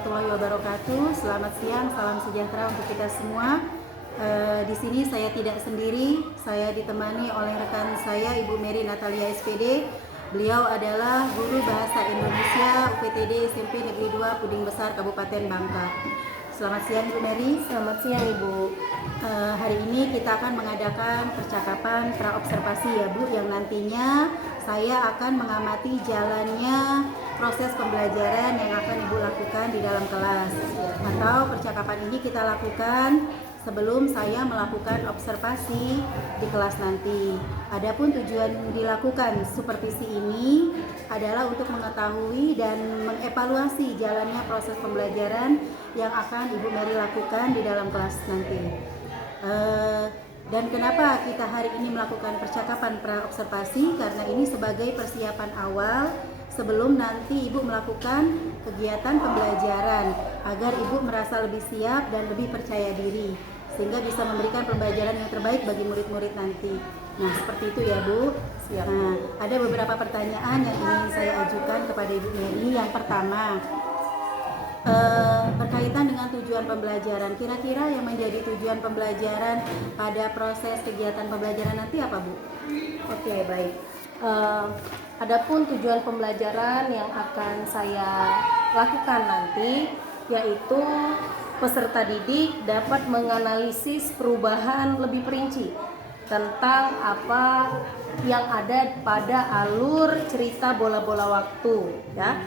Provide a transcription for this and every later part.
warahmatullahi wabarakatuh. Selamat siang, salam sejahtera untuk kita semua. Di sini saya tidak sendiri, saya ditemani oleh rekan saya Ibu Mary Natalia SPD. Beliau adalah guru bahasa Indonesia UPTD SMP Negeri 2 Puding Besar Kabupaten Bangka. Selamat siang Ibu Mary. Selamat siang Ibu. Hari ini kita akan mengadakan percakapan praobservasi ya Bu, yang nantinya saya akan mengamati jalannya proses pembelajaran yang akan Ibu lakukan di dalam kelas. Atau percakapan ini kita lakukan sebelum saya melakukan observasi di kelas nanti. Adapun tujuan dilakukan supervisi ini adalah untuk mengetahui dan mengevaluasi jalannya proses pembelajaran yang akan Ibu Mary lakukan di dalam kelas nanti. Dan kenapa kita hari ini melakukan percakapan praobservasi? Karena ini sebagai persiapan awal sebelum nanti Ibu melakukan kegiatan pembelajaran, agar Ibu merasa lebih siap dan lebih percaya diri, sehingga bisa memberikan pembelajaran yang terbaik bagi murid-murid nanti. Nah, seperti itu ya Bu. Siap. Nah, ada beberapa pertanyaan yang ingin saya ajukan kepada Ibu Mary. Yang pertama, berkaitan dengan tujuan pembelajaran. Kira-kira yang menjadi tujuan pembelajaran pada proses kegiatan pembelajaran nanti apa Bu? Oke, baik. Adapun tujuan pembelajaran yang akan saya lakukan nanti, yaitu peserta didik dapat menganalisis perubahan lebih perinci tentang apa yang ada pada alur cerita bola-bola waktu, ya.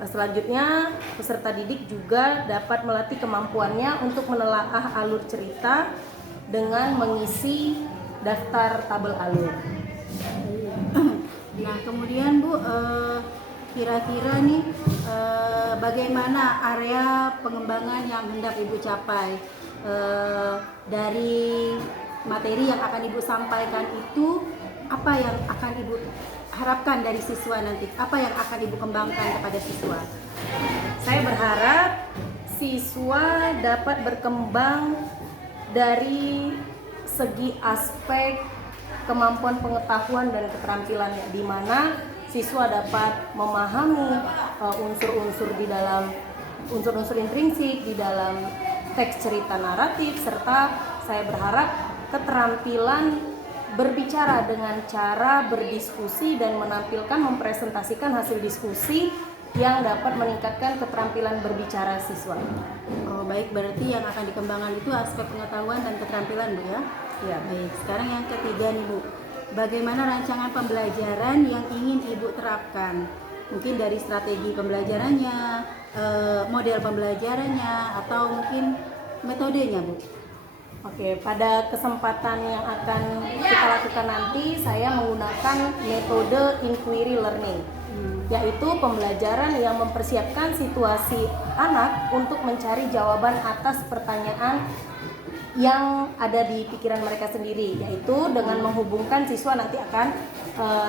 Selanjutnya, peserta didik juga dapat melatih kemampuannya untuk menelaah alur cerita dengan mengisi daftar tabel alur. Nah, kemudian Bu, kira-kira nih bagaimana area pengembangan yang hendak Ibu capai dari materi yang akan Ibu sampaikan itu? Apa yang akan Ibu harapkan dari siswa nanti? Apa yang akan Ibu kembangkan kepada siswa? Saya berharap siswa dapat berkembang dari segi aspek kemampuan pengetahuan dan keterampilannya, di mana siswa dapat memahami unsur-unsur di dalam unsur-unsur intrinsik di dalam teks cerita naratif, serta saya berharap keterampilan berbicara dengan cara berdiskusi dan menampilkan mempresentasikan hasil diskusi yang dapat meningkatkan keterampilan berbicara siswa. Oh, baik, berarti yang akan dikembangkan itu aspek pengetahuan dan keterampilan Bu ya? Ya. Baik, sekarang yang ketiga nih Bu, bagaimana rancangan pembelajaran yang ingin Ibu terapkan? Mungkin dari strategi pembelajarannya, model pembelajarannya, atau mungkin metodenya Bu? Oke, pada kesempatan yang akan kita lakukan nanti, saya menggunakan metode inquiry learning, yaitu pembelajaran yang mempersiapkan situasi anak untuk mencari jawaban atas pertanyaan yang ada di pikiran mereka sendiri, yaitu dengan menghubungkan siswa. Nanti akan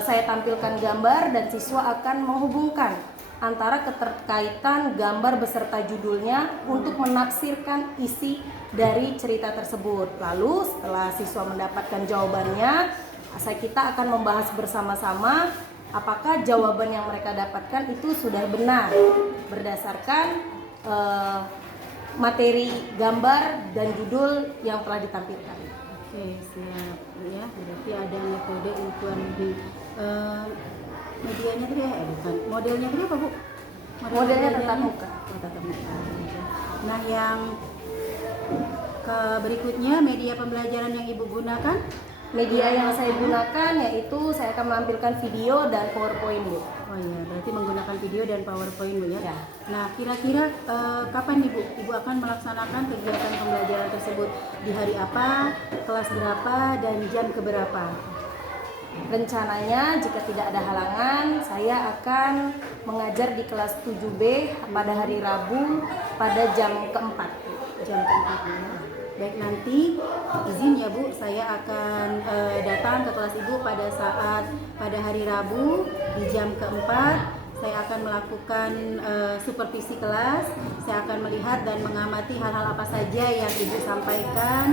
saya tampilkan gambar dan siswa akan menghubungkan antara keterkaitan gambar beserta judulnya untuk menafsirkan isi dari cerita tersebut. Lalu setelah siswa mendapatkan jawabannya, kita akan membahas bersama-sama apakah jawaban yang mereka dapatkan itu sudah benar berdasarkan materi gambar dan judul yang telah ditampilkan. Oke, siap ya. Berarti ada metode inquiry. Medianya tadi bukan. Modelnya tadi apa Bu? Modelnya tatap muka. Oh, tatap muka. Nah, yang berikutnya media pembelajaran yang Ibu gunakan? Media yang saya gunakan yaitu saya akan menampilkan video dan PowerPoint Bu. Oh iya, berarti menggunakan video dan PowerPoint Bu ya. Ya. Nah, kira-kira kapan nih Bu Ibu akan melaksanakan kegiatan pembelajaran tersebut? Di hari apa, kelas berapa, dan jam keberapa? Rencananya jika tidak ada halangan, saya akan mengajar di kelas 7B pada hari Rabu pada jam keempat. Jam keempat ya. Baik, nanti izin ya Bu, saya akan datang ke kelas Ibu pada hari Rabu di jam keempat. Saya akan melakukan supervisi kelas. Saya akan melihat dan mengamati hal-hal apa saja yang Ibu sampaikan,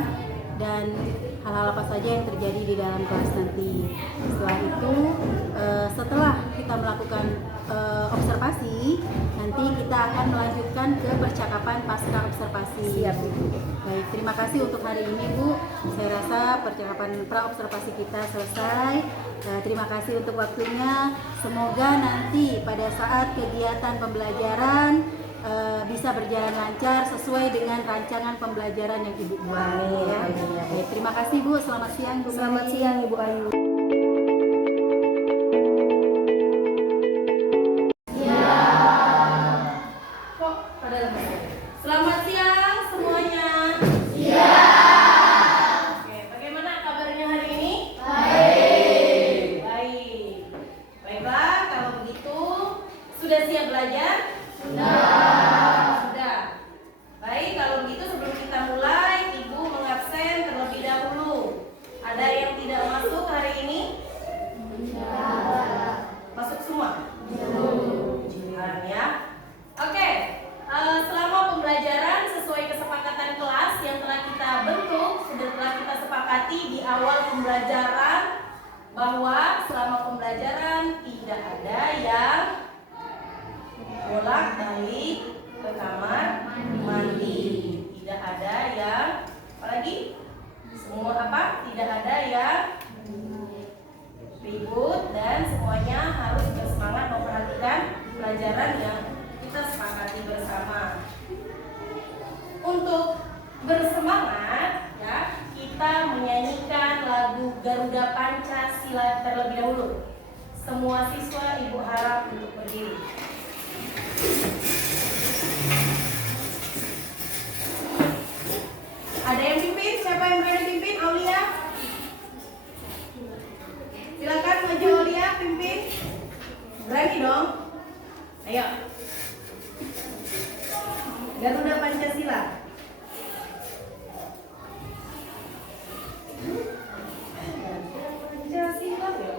dan hal-hal apa saja yang terjadi di dalam kelas nanti. Setelah itu, setelah kita melakukan observasi, nanti kita akan melanjutkan ke percakapan pasca observasi. Siap, Ibu. Baik, terima kasih untuk hari ini, Bu. Saya rasa percakapan pra-observasi kita selesai. Terima kasih untuk waktunya. Semoga nanti pada saat kegiatan pembelajaran bisa berjalan lancar sesuai dengan rancangan pembelajaran yang Ibu buat. Amin, Ya. amin, ya. Baik, terima kasih, Bu. Selamat siang, Bu. Selamat siang, Ibu Ayu. Kok pada lemes? Selamat siang semuanya. Oke, bagaimana kabarnya hari ini? Baik. Baik. Baiklah, kalau begitu sudah siap belajar? Sudah. Baik, kalau begitu sebelum kita mulai, Ibu mengabsen terlebih dahulu. Ada yang tidak masuk hari ini? Masuk semua? Jangan ya. Oke, selama pembelajaran sesuai kesepakatan kelas yang telah kita bentuk, sudah telah kita sepakati di awal pembelajaran bahwa selama pembelajaran tidak ada yang bolak-balik ke kamar mandi, tidak ada yang apalagi semua apa? Tidak ada yang ribut dan semuanya harus bersemangat memperhatikan pelajaran yang kita sepakati bersama. Untuk bersemangat ya, kita menyanyikan lagu Garuda Pancasila terlebih dahulu. Semua siswa Ibu harap untuk berdiri. Ada yang pimpin? Siapa yang berani pimpin? Aulia? Silakan maju Aulia, pimpin. Berani dong. Ayo. Garuda Pancasila. Pancasila ya.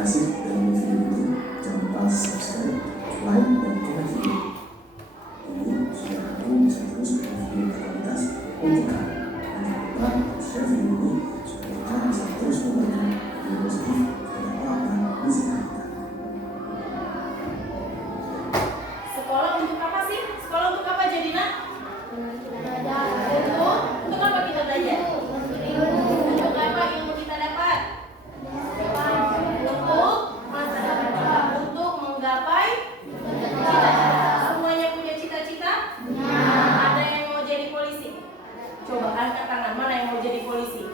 asik dalam video ini, jangan lupa subscribe, like, dan komen video ini supaya kamu bisa terus bikin video berkualitas untuk kamu. Dan jangan lupa share video ini supaya kita bisa terus memberikan video positif kepada orang-orang di sekitar kita. Sekolah untuk apa sih? Sekolah untuk apa jadi nak? Untuk apa kita belajar? Untuk apa ilmu kita dapat? Untuk masa depan, untuk menggapai cita-cita. Semuanya punya cita-cita? Ada yang mau jadi polisi? Coba angkat tangan, mana yang mau jadi polisi?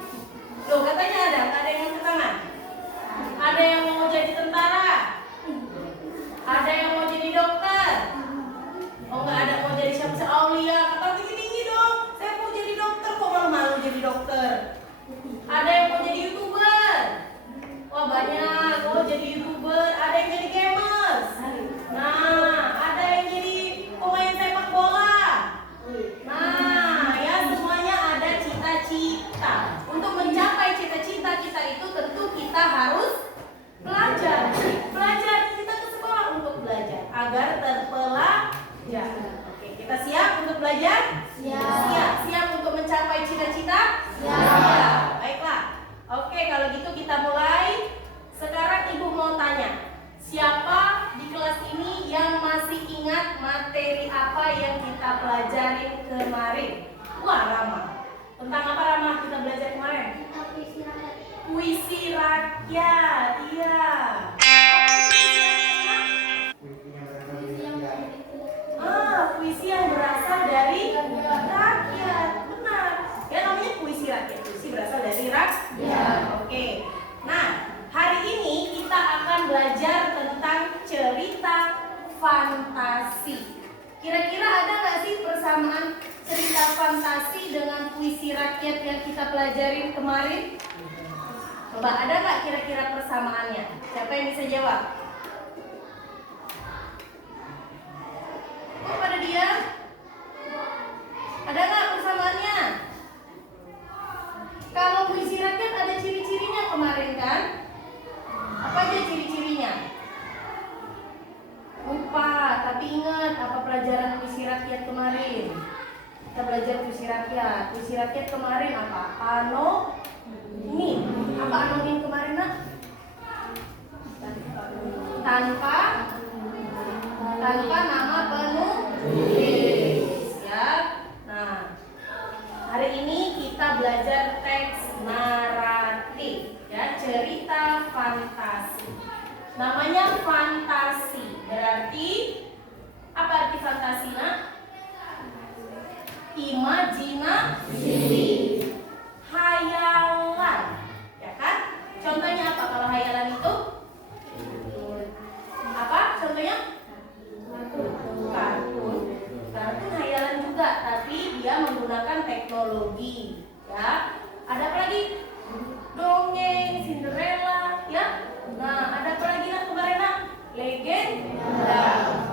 Loh, katanya ada, nggak ada yang angkat tangan. Ada yang mau jadi tentara? Ada yang mau jadi dokter? Oh, nggak ada mau jadi siapa Aulia? Kata tinggi-tinggi dong. Saya mau jadi dokter, kok malu-malu jadi dokter? Ada yang mau jadi YouTuber? Wah, banyak. Oh, jadi YouTuber. Ada yang jadi gamers. Nah, ada yang jadi pemain sepak bola. Nah, ya semuanya ada cita-cita. Untuk mencapai cita-cita kita itu tentu kita harus belajar. Belajar, kita ke sekolah untuk belajar agar terpelajar. Oke, kita siap untuk belajar? Siap. Siap untuk mencapai cita-cita? Siap. Baiklah. Oke, kalau gitu kita mulai. Sekarang Ibu mau tanya, siapa di kelas ini yang masih ingat materi apa yang kita pelajarin kemarin? Wah, Rama. Tentang apa, Rama, kita belajar kemarin? Puisi rakyat. Iya. Puisi yang berasal dari rakyat. Benar. Ya, namanya puisi rakyat. Puisi berasal dari rakyat. Oke. Nah, hari ini kita akan belajar tentang cerita fantasi. Kira-kira ada nggak sih persamaan cerita fantasi dengan puisi rakyat yang kita pelajarin kemarin? Coba, ada nggak kira-kira persamaannya? Siapa yang bisa jawab? Kok pada diam? Ada nggak persamaannya? Kalau puisi rakyat ada ciri-cirinya kemarin kan? Apa aja ciri-cirinya? Lupa, tapi ingat apa pelajaran puisi rakyat kemarin? Kita belajar puisi rakyat. Puisi rakyat kemarin apa? Anonim. Apa anonim kemarin, nak? Tanpa nama penulis, ya. Nah, hari ini kita belajar teks naratif, ya, cerita fantasi. Namanya fantasi, berarti apa arti fantasi, nak? Imajinasi, hayalan, ya kan? Contohnya apa kalau hayalan itu? Apa contohnya? Kartun hayalan juga, tapi dia menggunakan teknologi, ya. Ada apa lagi? Dongeng, Cinderella, ya. Nah, ada apa lagi nak kemarin, nak? Legenda.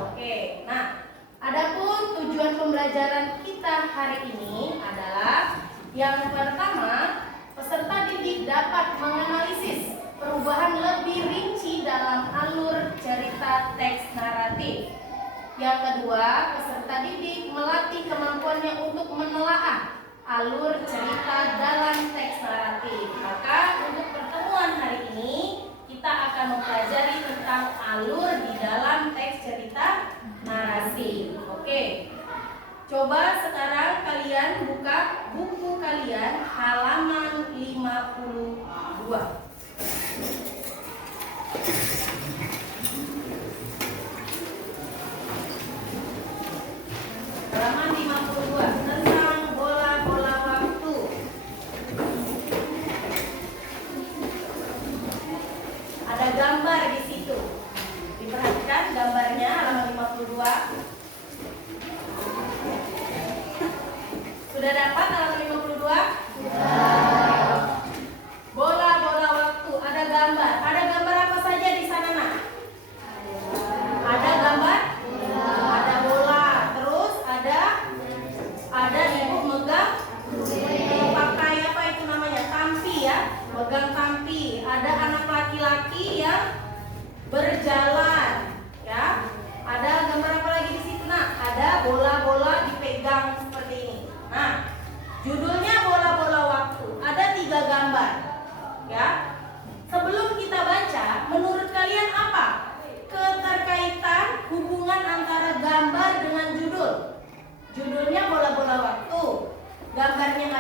Oke. Nah, adapun tujuan pembelajaran kita hari ini adalah yang pertama, peserta didik dapat menganalisis perubahan lebih rinci dalam alur cerita teks naratif. Yang kedua, peserta didik melatih kemampuannya untuk menelaah alur cerita dalam teks naratif. Maka untuk pertemuan hari ini kita akan mempelajari tentang alur di dalam teks cerita narasi. Oke. Coba sekarang kalian buka buku kalian halaman 52. Halaman 52 tentang bola-bola waktu. Ada gambar di situ. Diperhatikan gambarnya halaman 52. Sudah dapat halaman 52? Sudah. Bola-bola waktu, ada gambar. Ada gambar apa saja di sana, nak? Ada gambar? Ada bola. Terus ada ibu megang pakai apa itu namanya? Tampi, ya. Megang tampi. Ada anak laki-laki yang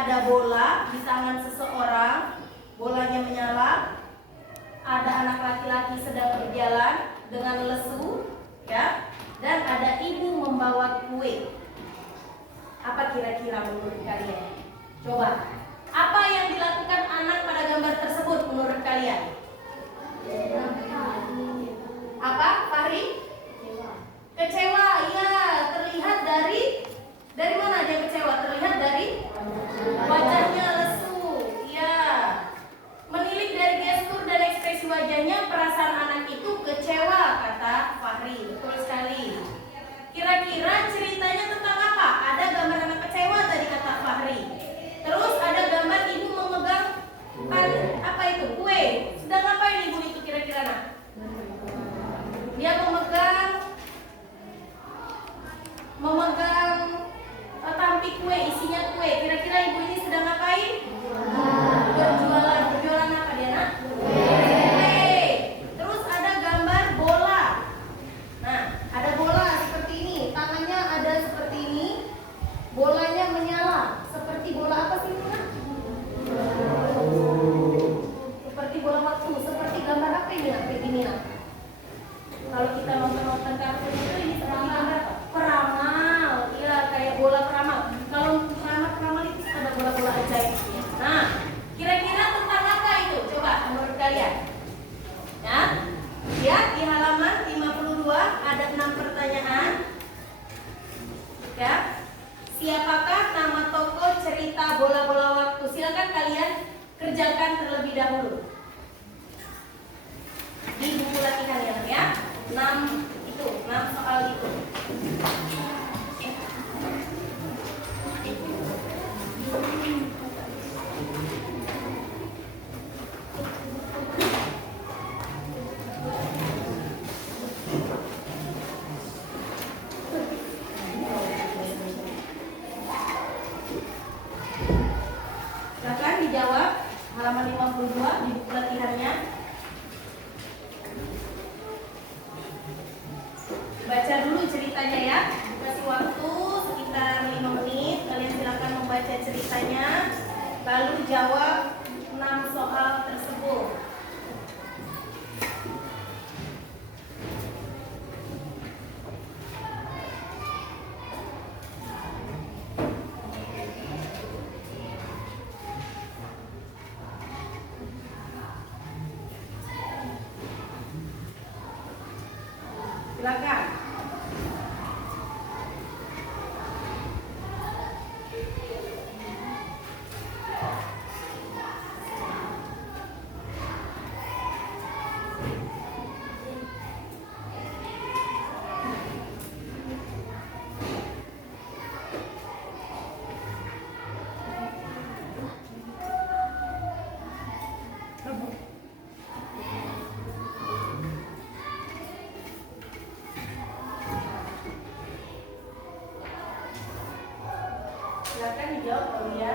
ada bola di tangan seseorang, bolanya menyala. Ada anak laki-laki sedang berjalan dengan lesu, ya. Dan ada ibu membawa kue. Apa kira-kira menurut kalian? Coba, apa yang dilakukan anak pada gambar tersebut menurut kalian? Apa, Fahri? Kecewa, iya. Terlihat dari mana dia kecewa? Terlihat dari wajahnya lesu, iya. Menilik dari gestur dan ekspresi wajahnya, perasaan anak itu kecewa, kata Fahri. Betul sekali. Kira-kira ceritanya tentang apa? Ada gambar anak kecewa tadi kata Fahri. Terus ada gambar ibu memegang apa itu? Kue. Sedang ngapain ibu itu kira-kira, nak? Dia memegang tampi kue, isinya kue. Kira-kira ibu ini sedang ngapain? Berjualan apa dia, nak? Kue. Terus ada gambar bola. Nah, ada bola seperti ini, tangannya ada seperti ini, bolanya menyala. Seperti bola apa sih, nak? Seperti bola waktu. Seperti gambar apa ini, nak? Begini, nak. Kalau kita nonton kartun itu ini seperti gambar apa? Peramal. Iya, kayak bola peramal. Kalau peramal itu ada bola-bola ajaib. Nah, kira-kira tentang apa itu? Coba menurut kalian. Ya. Lihat di halaman 52 ada 6 pertanyaan. Ya. Siapakah nama tokoh cerita bola-bola waktu? Silakan kalian kerjakan terlebih dahulu. Di buku latihan ya. 6 soal itu. Silakan dijawab halaman 52 di buku latihannya. Baca dulu ceritanya ya. Kasih waktu sekitar 5 menit. Kalian silakan membaca ceritanya, lalu jawab 6 soal tersebut. Silakan. Silakan dijawab Aulia.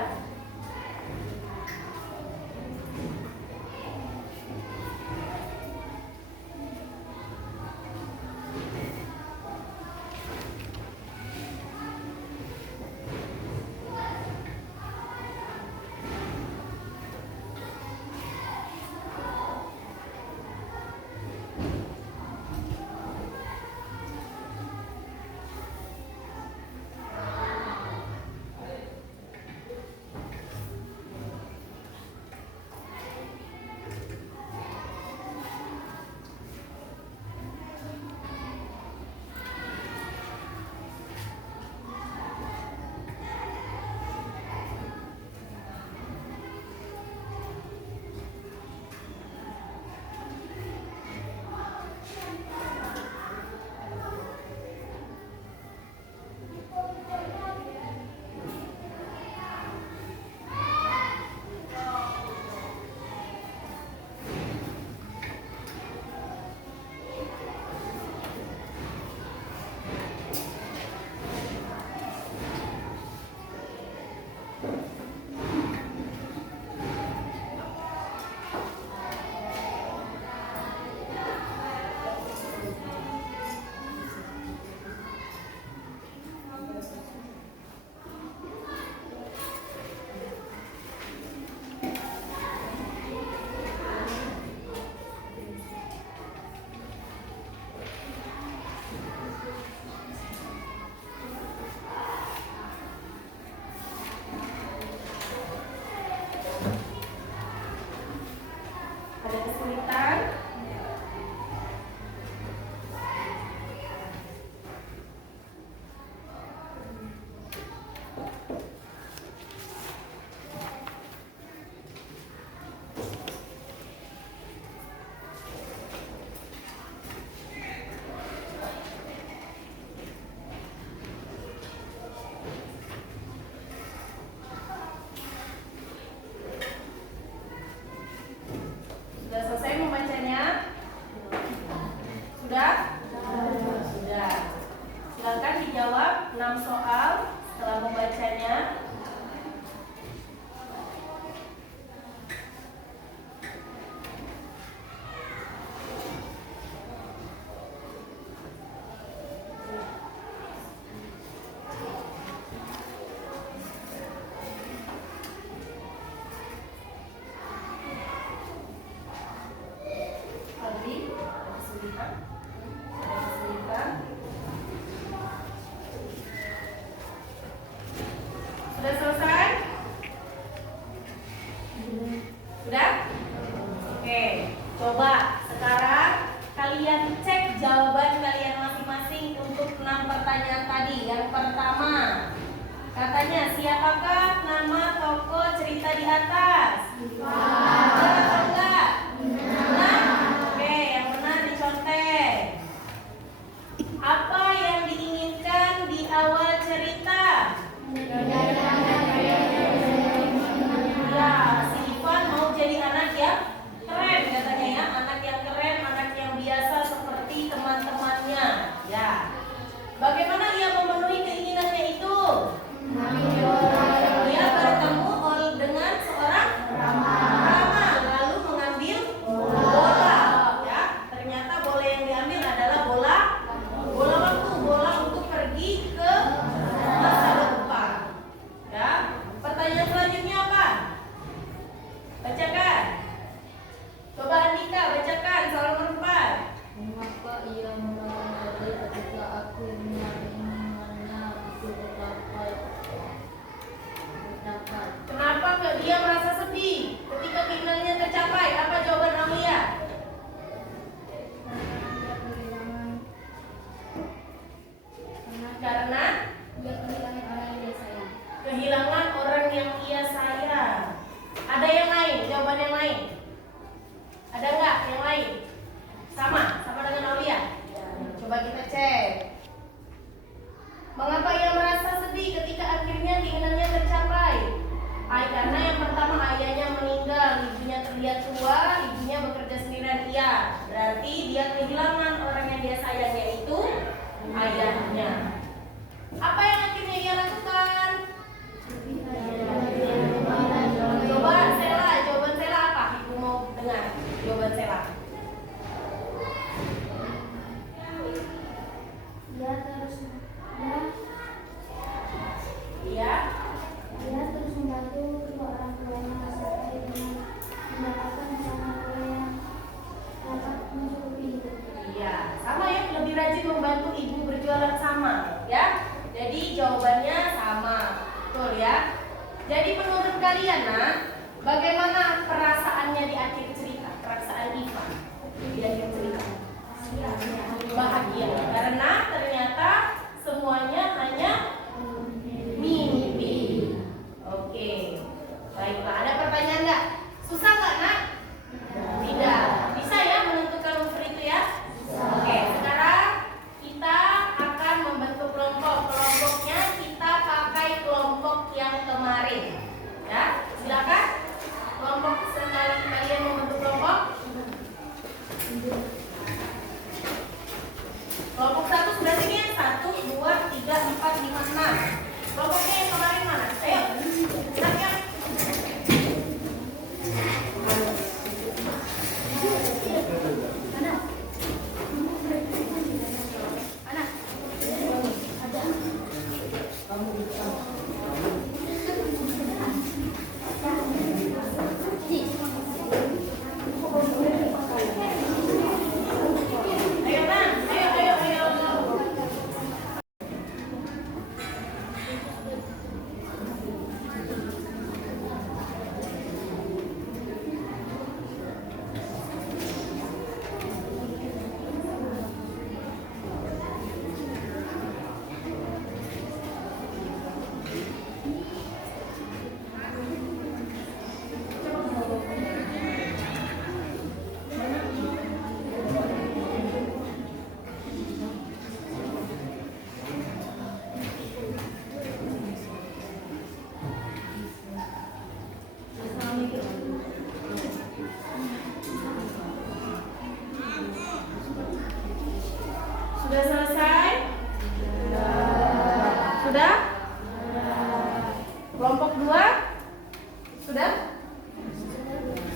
Katanya, siapakah nama tokoh cerita di atas? Benar atau enggak? Benar? Oke, yang benar dicontek. Apa yang diinginkan di awal cerita? Ya, si Ivan mau jadi anak yang keren katanya ya, anak yang keren, anak yang biasa seperti teman-temannya. Ya, bagaimana ia memenuhi keinginannya itu? Dia bertemu dengan seorang peramal, lalu mengambil bola. Ya, ternyata bola yang diambil adalah bola waktu, bola untuk pergi ke masa depan. Ya, pertanyaan selanjutnya apa? Bacakan. Coba Andika bacakan soal nomor 4. Mengapa ia menolak ketika aku menginginkannya untuk tercapai? Kenapa dia merasa sedih ketika keinginannya tercapai? Apa jawaban Amelia? Karena Ia kehilangan orang yang dia sayang. kehilangan orang yang ia sayang. Ada yang lain? Jawaban yang lain? Ada nggak yang lain? Sama dengan Aulia? Coba kita cek. Mengapa ia merasa sedih ketika akhirnya keinginannya tercapai? Karena yang pertama ayahnya meninggal, ibunya terlihat tua, ibunya bekerja sendirian ia. Berarti dia kehilangan orang yang dia sayang, yaitu ayahnya. Apa yang akhirnya ia lakukan? Coba Sela, jawaban Sela apa? Ibu mau dengar jawaban Sela. Dia terus membantu kedua orang tuanya sampai dengan mendapatkan sama yang dapat mencukupi hidup. Iya, sama ya, lebih rajin membantu ibu berjualan sama, ya. Jadi jawabannya sama, betul ya. Jadi menurut kalian, nah, bagaimana perasaannya di akhir cerita? Perasaan Ivan di akhir cerita? Bahagia, karena ternyata semuanya hanya mimpi. Oke, baiklah. Ada pertanyaan nggak? Susah nggak, Nak? Tidak. Bisa ya menentukan unsur itu ya? Oke, sekarang kita akan membentuk kelompok. Kelompoknya kita pakai kelompok yang kemarin. Ya, silakan. Kelompok sekali kalian membentuk kelompok. Kelompok 1 sudah sini ya? 1, 2, 3, 4, 5, 6. Kelompoknya yang kemarin mana? Ayo, silakan. Ayo, Bang. Ayo. Sudah selesai? Sudah? Kelompok 2? Sudah?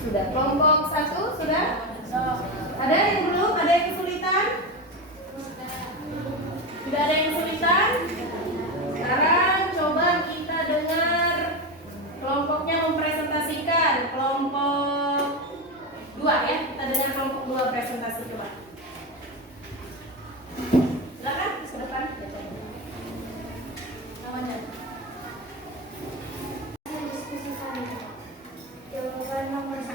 Sudah. Kelompok 1 sudah? Ada yang belum? Ada yang kesulitan? Tidak ada yang kesulitan? Sekarang coba kita dengar kelompoknya mempresentasikan. Kelompok 2 ya. Kita dengar kelompok 2 presentasi coba. Silakan ke depan. Namanya. Diskusikan jawaban nomor 1.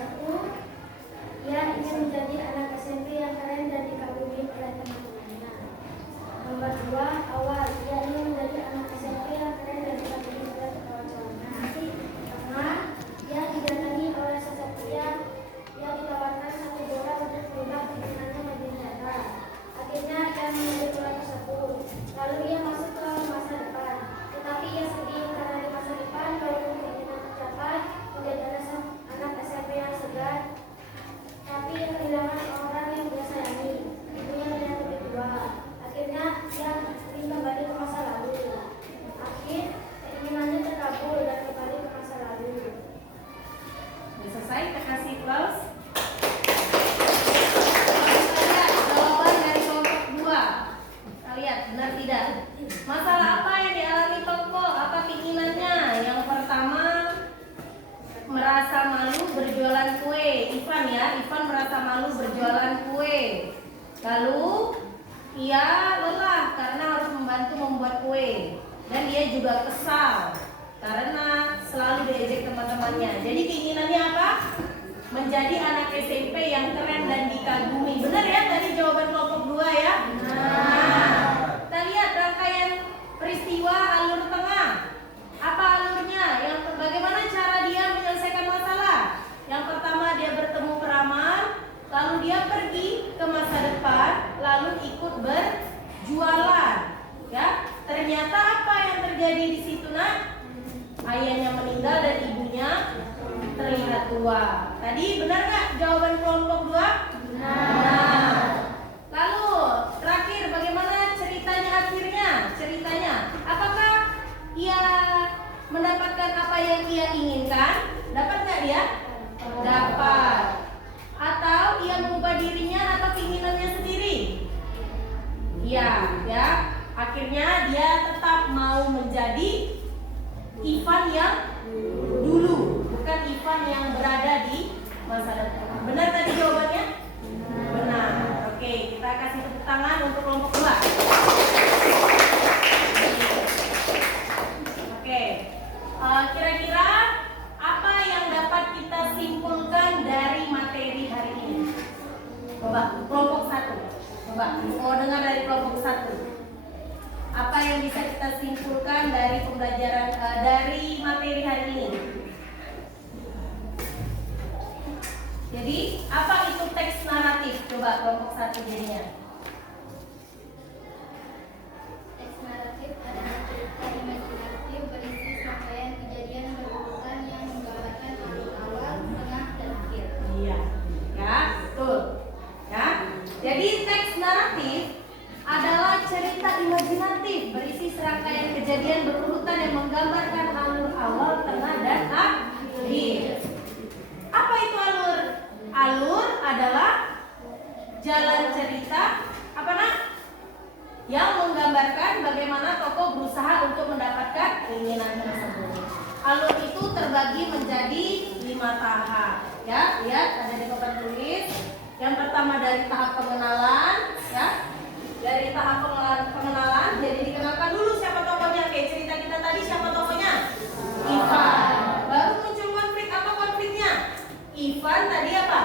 lalu berjualan kue. Lalu ia lelah karena harus membantu membuat kue. Dan dia juga kesal karena selalu diejek teman-temannya. Jadi keinginannya apa? Menjadi anak SMP yang keren dan dikagumi. Benar ya tadi jawaban kelompok 2 ya? Nah, kita lihat rangkaian peristiwa alur tengah. Apa alurnya? Bagaimana cara dia menyelesaikan masalah? Yang pertama dia bertemu peramal, lalu dia pergi ke masa depan, lalu ikut berjualan. Ya, ternyata apa yang terjadi di situ nak? Ayahnya meninggal dan ibunya terlihat tua. Tadi benar nggak jawaban kelompok 2? Benar. Lalu terakhir bagaimana ceritanya akhirnya? Ceritanya apakah ia mendapatkan apa yang ia inginkan? Dapat nggak dia? Dapat. Atau ia mengubah dirinya atau keinginannya sendiri? Iya, ya. Akhirnya dia tetap mau menjadi Ivan yang dulu, bukan Ivan yang berada di masa depan. Benar tadi jawabannya? Benar. Oke, kita kasih tepuk tangan untuk kelompok 2. Oke, kira-kira apa yang dapat kita simpulkan dari materi hari ini? Coba, kelompok 1. Coba, mau dengar dari kelompok 1. Apa yang bisa kita simpulkan dari pembelajaran dari materi hari ini? Jadi, apa itu teks naratif? Coba kelompok 1 jadinya. Teks naratif adalah cerita imajinatif berisi rangkaian kejadian berurutan yang menggambarkan alur awal, tengah, dan akhir. Iya, ya, betul. Ya, jadi teks naratif adalah cerita imajinatif berisi serangkaian kejadian berurutan yang menggambarkan alur awal, tengah, dan akhir. Apa itu alur? Alur adalah jalan cerita apa nak? Yang menggambarkan bagaimana tokoh berusaha untuk mendapatkan keinginan tersebut. Alur itu terbagi menjadi 5 tahap. Ya, lihat ada di papan tulis. Yang pertama dari tahap pengenalan, ya. Dari tahap pengenalan, jadi dikenalkan dulu siapa tokohnya. Oke, cerita kita tadi siapa tokohnya? Ivan. Baru muncul konflik. Apa konfliknya? Ivan tadi apa?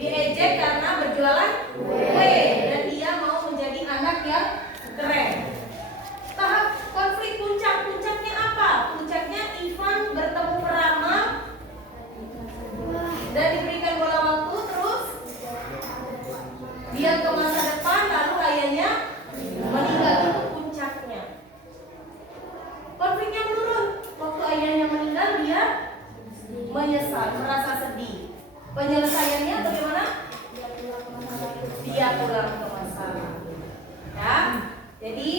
Diejek karena berjualan kue dan dia mau menjadi anak yang keren. Tahap konflik puncaknya apa? Puncaknya Ivan bertemu peramal dan diberikan bola waktu, terus dia ke masa depan, lalu ayahnya meninggal. Itu puncaknya. Konfliknya menurun. Waktu ayahnya meninggal dia menyesal, merasa sedih. Penyelesaiannya bagaimana? Dia pulang ke masa lalu. Ya. Jadi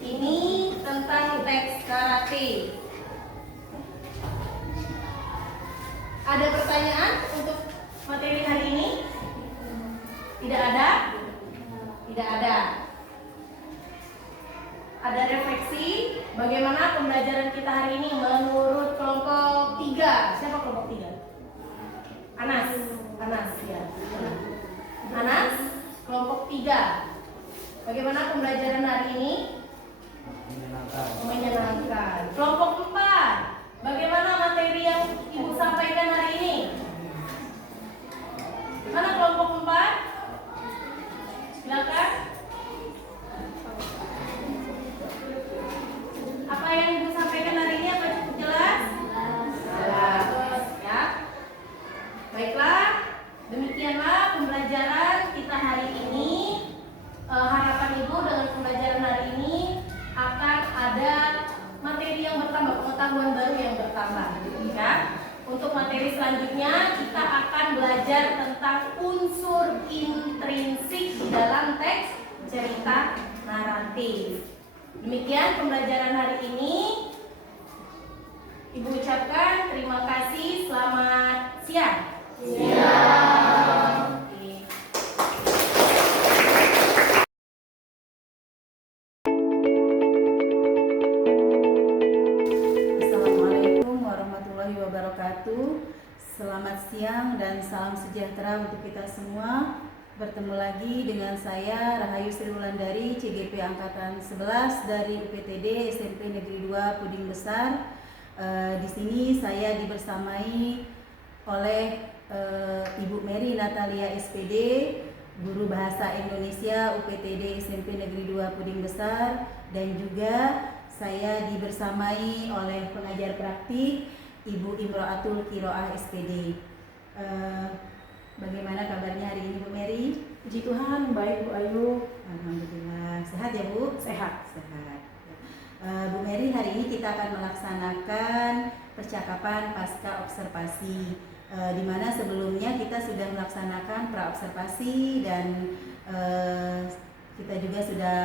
ini tentang teks naratif. Ada pertanyaan untuk materi hari ini? Tidak ada? Tidak ada. Ada refleksi bagaimana pembelajaran kita hari ini menurut kelompok 3. Siapa kelompok 3? Anas ya. Anas, kelompok 3. Bagaimana pembelajaran hari ini? Menyenangkan. Kelompok 4. Bagaimana materi yang Ibu sampaikan hari ini? Mana kelompok 4? Silakan. Apa yang Ibu sampaikan hari ini apa cukup jelas? Jelas. Ya. Baiklah, demikianlah pembelajaran kita hari ini. Harapan Ibu dengan pembelajaran hari ini akan ada materi yang bertambah, pengetahuan baru yang bertambah. Ya. Untuk materi selanjutnya kita akan belajar tentang unsur intrinsik di dalam teks cerita naratif. Demikian pembelajaran hari ini. Ibu ucapkan terima kasih. Selamat siang. Siang. Assalamualaikum warahmatullahi wabarakatuh. Selamat siang dan salam sejahtera untuk kita semua. Bertemu lagi dengan saya Rahayu Sri Wulandari, CGP Angkatan 11 dari UPTD SMP Negeri 2 Puding Besar. Di sini saya dibersamai oleh Ibu Mary Natalia SPD, Guru Bahasa Indonesia UPTD SMP Negeri 2 Puding Besar, dan juga saya dibersamai oleh pengajar praktik Ibu Imro'atul Kiroah SPD. Bagaimana kabarnya hari ini Bu Mary? Puji Tuhan, baik Bu Ayu. Alhamdulillah. Sehat ya Bu? Sehat. Sehat. Bu Mary, hari ini kita akan melaksanakan percakapan pasca observasi, di mana sebelumnya kita sudah melaksanakan pra-observasi dan kita juga sudah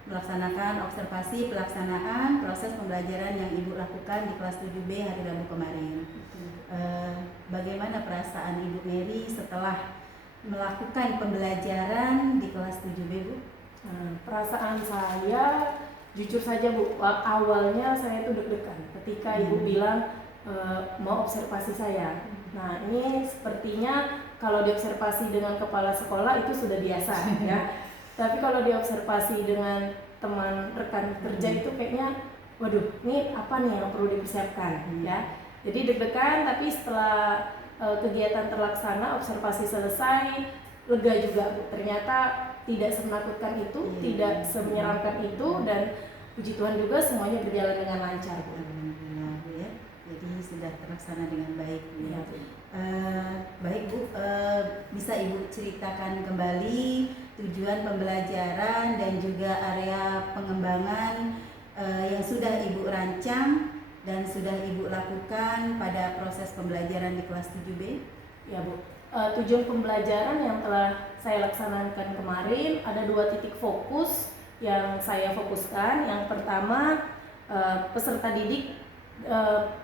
melaksanakan observasi pelaksanaan proses pembelajaran yang Ibu lakukan di kelas 7B hari Rabu kemarin. Bagaimana perasaan Ibu Mary setelah melakukan pembelajaran di kelas 7B, Bu? Perasaan saya, jujur saja Bu, awalnya saya itu deg-degan ketika Ibu bilang mau observasi saya. Nah, ini sepertinya kalau diobservasi dengan kepala sekolah itu sudah biasa ya. Tapi kalau diobservasi dengan teman rekan kerja itu kayaknya, waduh, ini apa nih yang perlu dipersiapkan ya. Jadi deg-degan, tapi setelah kegiatan terlaksana, observasi selesai, lega juga Bu. Ternyata tidak semenakutkan itu, tidak semenyeramkan itu, dan puji Tuhan juga semuanya berjalan dengan lancar Bu. Alhamdulillah Bu ya. Jadi sudah terlaksana dengan baik Bu ya. Baik Bu, bisa Ibu ceritakan kembali tujuan pembelajaran dan juga area pengembangan yang sudah Ibu rancang dan sudah Ibu lakukan pada proses pembelajaran di kelas 7B? Ya Bu, tujuan pembelajaran yang telah saya laksanakan kemarin ada 2 titik fokus yang saya fokuskan. Yang pertama, peserta didik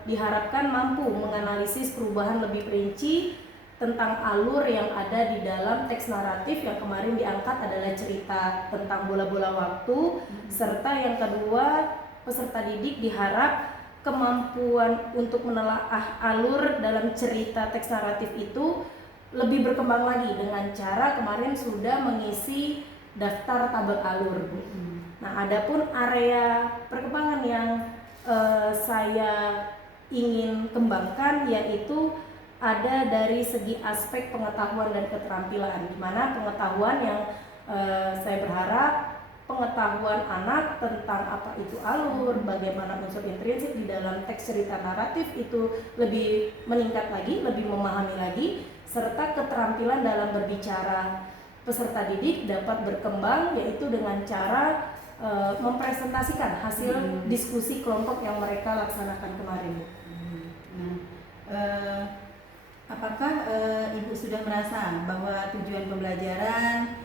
diharapkan mampu menganalisis perubahan lebih perinci tentang alur yang ada di dalam teks naratif yang kemarin diangkat adalah cerita tentang bola-bola waktu. Serta yang kedua, peserta didik diharap kemampuan untuk menelaah alur dalam cerita teks naratif itu lebih berkembang lagi dengan cara kemarin sudah mengisi daftar tabel alur Bu. Nah, adapun area perkembangan yang saya ingin kembangkan yaitu ada dari segi aspek pengetahuan dan keterampilan, di mana pengetahuan yang saya berharap pengetahuan anak tentang apa itu alur, bagaimana unsur intrinsik di dalam teks cerita naratif itu lebih meningkat lagi, lebih memahami lagi, serta keterampilan dalam berbicara peserta didik dapat berkembang yaitu dengan cara mempresentasikan hasil diskusi kelompok yang mereka laksanakan kemarin. Apakah Ibu sudah merasa bahwa tujuan pembelajaran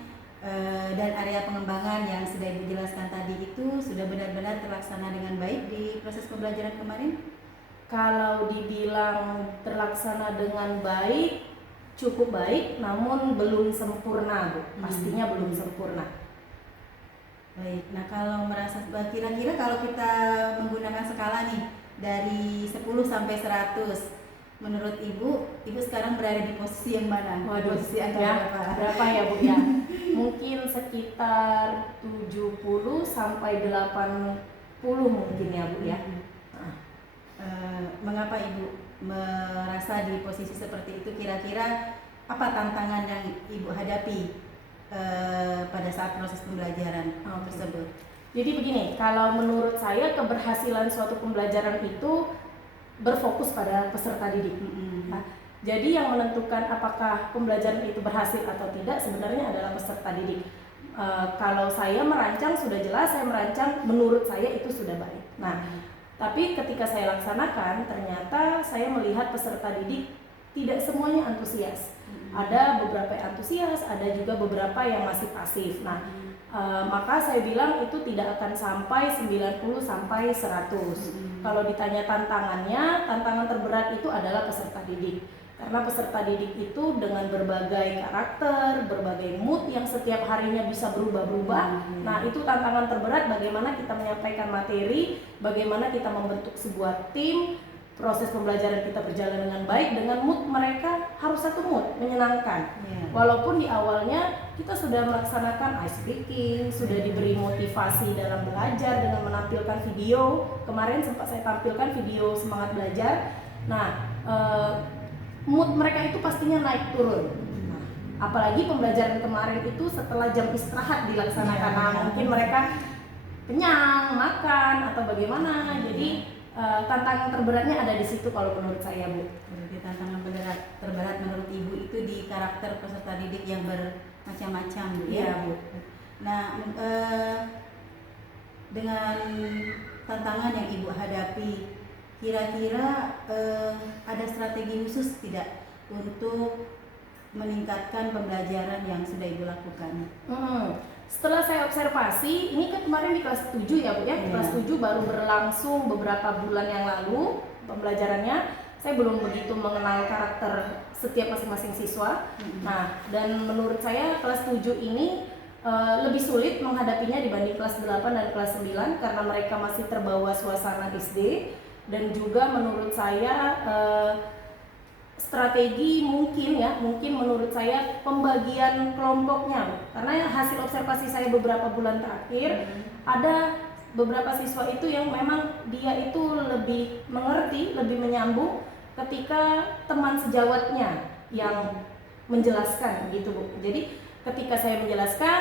dan area pengembangan yang sudah Ibu jelaskan tadi itu sudah benar-benar terlaksana dengan baik di proses pembelajaran kemarin? Kalau dibilang terlaksana dengan baik, cukup baik, namun belum sempurna Bu. Pastinya belum sempurna. Baik, nah kalau merasa kira-kira kalau kita menggunakan skala nih dari 10 sampai 100, menurut Ibu sekarang berada di posisi yang mana? Waduh, posisi angka ya, berapa ya Bu ya? Mungkin sekitar 70 sampai 80 mungkin ya Bu ya. Mengapa Ibu merasa di posisi seperti itu? Kira-kira apa tantangan yang Ibu hadapi pada saat proses pembelajaran tersebut? Jadi begini, kalau menurut saya keberhasilan suatu pembelajaran itu berfokus pada peserta didik. Nah, jadi yang menentukan apakah pembelajaran itu berhasil atau tidak sebenarnya adalah peserta didik. Kalau saya merancang sudah jelas, saya merancang menurut saya itu sudah baik. Nah, tapi ketika saya laksanakan ternyata saya melihat peserta didik tidak semuanya antusias. Ada beberapa yang antusias, ada juga beberapa yang masih pasif. Nah, maka saya bilang itu tidak akan sampai 90 sampai 100. Kalau ditanya tantangannya, tantangan terberat itu adalah peserta didik. Karena peserta didik itu dengan berbagai karakter, berbagai mood yang setiap harinya bisa berubah-ubah. Nah, itu tantangan terberat bagaimana kita menyampaikan materi, bagaimana kita membentuk sebuah tim, proses pembelajaran kita berjalan dengan baik, dengan mood mereka harus satu mood, menyenangkan. Iya. Walaupun di awalnya kita sudah melaksanakan ice breaking, sudah diberi motivasi dalam belajar dengan menampilkan video. Kemarin sempat saya tampilkan video semangat belajar. Nah, mood mereka itu pastinya naik turun. Apalagi pembelajaran kemarin itu setelah jam istirahat dilaksanakan. Iya. Nah, mungkin mereka kenyang, makan atau bagaimana. Jadi tantangan terberatnya ada di situ kalau menurut saya, Bu. Berarti tantangan terberat menurut Ibu itu di karakter peserta didik yang bermacam-macam, Bu, ya? Iya, Bu. Nah, dengan tantangan yang Ibu hadapi, kira-kira ada strategi khusus tidak untuk meningkatkan pembelajaran yang sudah Ibu lakukan? Setelah saya observasi, ini kan kemarin di kelas 7 ya Bu ya, Iya. kelas 7 baru berlangsung beberapa bulan yang lalu pembelajarannya. Saya belum begitu mengenal karakter setiap masing-masing siswa. Nah, dan menurut saya kelas 7 ini lebih sulit menghadapinya dibanding kelas 8 dan kelas 9 karena mereka masih terbawa suasana SD. Dan juga menurut saya strategi mungkin menurut saya pembagian kelompoknya, karena hasil observasi saya beberapa bulan terakhir ada beberapa siswa itu yang memang dia itu lebih mengerti, lebih menyambung ketika teman sejawatnya yang menjelaskan gitu Bu. Jadi ketika saya menjelaskan,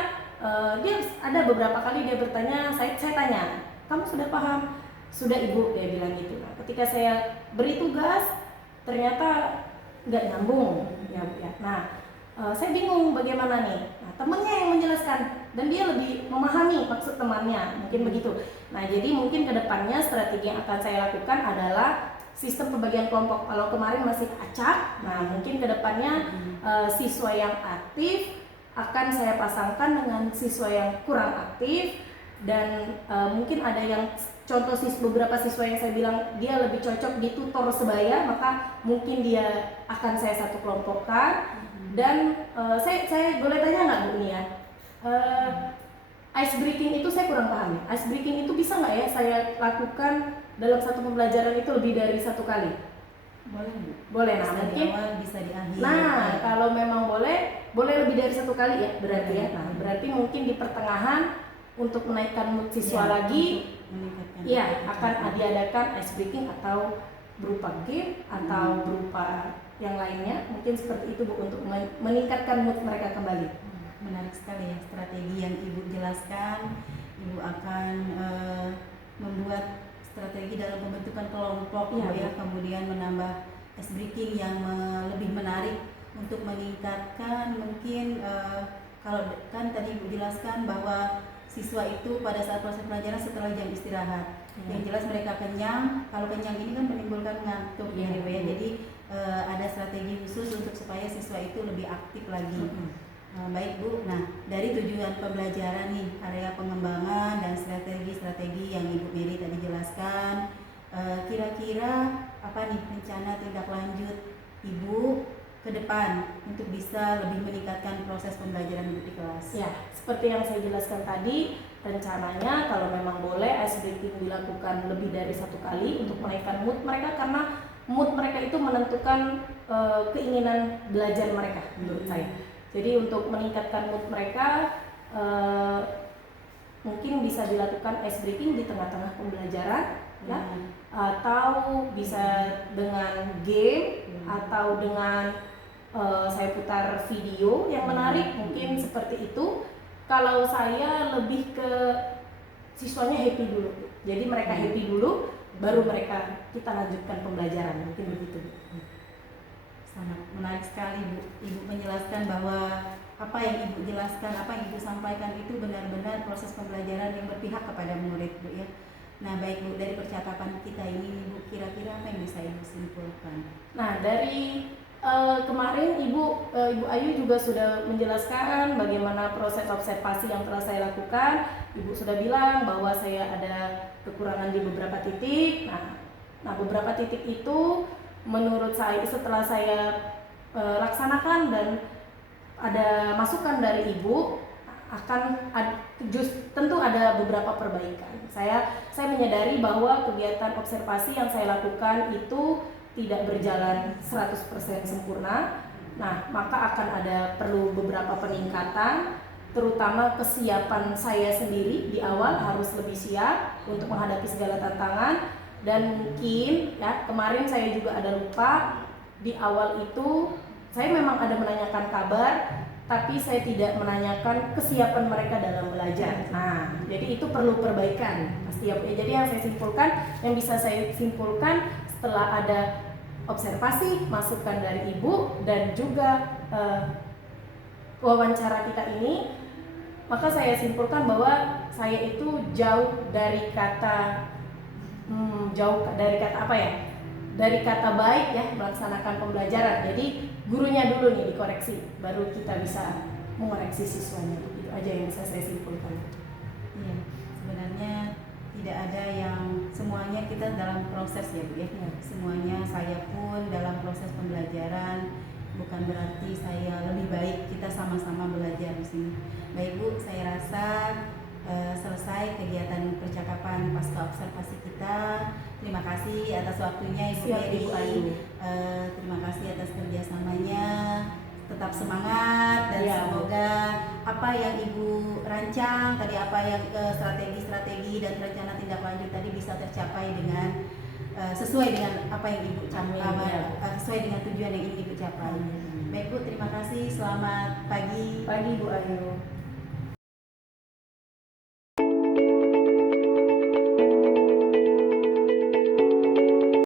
dia ada beberapa kali dia bertanya, saya tanya, kamu sudah paham? Sudah Ibu, dia bilang gitu. Nah, ketika saya beri tugas ternyata nggak nyambung ya. Nah, saya bingung bagaimana nih. Nah, temennya yang menjelaskan dan dia lebih memahami maksud temannya, mungkin begitu. Nah, jadi mungkin kedepannya strategi yang akan saya lakukan adalah sistem pembagian kelompok. Kalau kemarin masih acak, nah mungkin kedepannya siswa yang aktif akan saya pasangkan dengan siswa yang kurang aktif. Dan mungkin ada yang contoh beberapa siswa yang saya bilang dia lebih cocok di tutor sebaya, maka mungkin dia akan saya satu kelompokkan. Dan saya boleh tanya nggak Bu Nia, ice breaking itu saya kurang paham. Ice breaking itu bisa nggak ya saya lakukan dalam satu pembelajaran itu lebih dari satu kali? Boleh, Bu. Boleh. Nah, Bisa di mungkin awal, bisa di akhir. nah kalau memang boleh lebih dari satu kali ya berarti ya. Nah, berarti mungkin di pertengahan untuk menaikkan mood siswa Ya, lagi, meningkatkan. ya akan diadakan ice breaking atau berupa game atau berupa yang lainnya, mungkin seperti itu Bu, untuk meningkatkan mood mereka kembali. Menarik sekali ya strategi yang Ibu jelaskan. Ibu akan membuat strategi dalam pembentukan kelompok, Iya, Bu, ya, Bu. kemudian menambah ice breaking yang lebih menarik untuk meningkatkan mungkin kalau kan tadi Ibu jelaskan bahwa siswa itu pada saat proses pelajaran setelah jam istirahat, yang jelas mereka kenyang. Kalau kenyang ini kan menimbulkan ngantuk ya, Ibu ya. Jadi ada strategi khusus untuk supaya siswa itu lebih aktif lagi. Baik Bu, nah dari tujuan pembelajaran nih, area pengembangan dan strategi-strategi yang Ibu Mary tadi jelaskan, kira-kira apa nih rencana tindak lanjut Ibu ke depan untuk bisa lebih meningkatkan proses pembelajaran Ibu di kelas? Ya, seperti yang saya jelaskan tadi, rencananya kalau memang boleh ice breaking dilakukan lebih dari satu kali untuk menaikkan mood mereka, karena mood mereka itu menentukan keinginan belajar mereka menurut saya. Jadi untuk meningkatkan mood mereka mungkin bisa dilakukan ice breaking di tengah-tengah pembelajaran ya, atau bisa dengan game atau dengan saya putar video yang menarik, mungkin seperti itu. Kalau saya lebih ke siswanya happy dulu, jadi mereka happy dulu, baru kita lanjutkan pembelajaran, mungkin begitu. Sangat menarik sekali Bu. Ibu menjelaskan bahwa apa yang Ibu jelaskan, apa yang Ibu sampaikan itu benar-benar proses pembelajaran yang berpihak kepada murid, Bu ya. Nah baik Bu, dari percakapan kita ini Bu, kira-kira apa yang bisa Ibu simpulkan? Nah dari kemarin Ibu Ayu juga sudah menjelaskan bagaimana proses observasi yang telah saya lakukan. Ibu sudah bilang bahwa saya ada kekurangan di beberapa titik. Nah beberapa titik itu menurut saya setelah saya laksanakan dan ada masukan dari Ibu, tentu ada beberapa perbaikan. Saya menyadari bahwa kegiatan observasi yang saya lakukan itu tidak berjalan 100% sempurna. Nah, maka akan ada perlu beberapa peningkatan, terutama kesiapan saya sendiri di awal harus lebih siap untuk menghadapi segala tantangan. Dan mungkin ya kemarin saya juga ada lupa, di awal itu saya memang ada menanyakan kabar, tapi saya tidak menanyakan kesiapan mereka dalam belajar. Nah, jadi itu perlu perbaikan pasti ya. Jadi yang bisa saya simpulkan setelah ada observasi, masukan dari Ibu dan juga wawancara kita ini, maka saya simpulkan bahwa saya itu jauh dari kata apa ya? Dari kata baik ya, melaksanakan pembelajaran. Jadi gurunya dulu nih dikoreksi, baru kita bisa mengoreksi siswanya. Itu aja yang bisa saya simpulkan. Iya, sebenarnya tidak ada yang semuanya kita dalam proses ya Bu ya. Semuanya saya pun dalam proses pembelajaran, bukan berarti saya lebih baik, kita sama-sama belajar di sini. Baik Bu, saya rasa selesai kegiatan percakapan pasca observasi kita. Terima kasih atas waktunya Ibu Siap, Mary. Ibu Ayu. Terima kasih atas kerjasamanya. Tetap semangat dan semoga apa yang Ibu rancang tadi, apa yang strategi-strategi dan rencana tindak lanjut tadi bisa tercapai dengan sesuai dengan apa yang Ibu capai, sesuai dengan tujuan yang ingin Ibu capai. Baik Bu, terima kasih. Selamat pagi. Pagi Bu Ayu.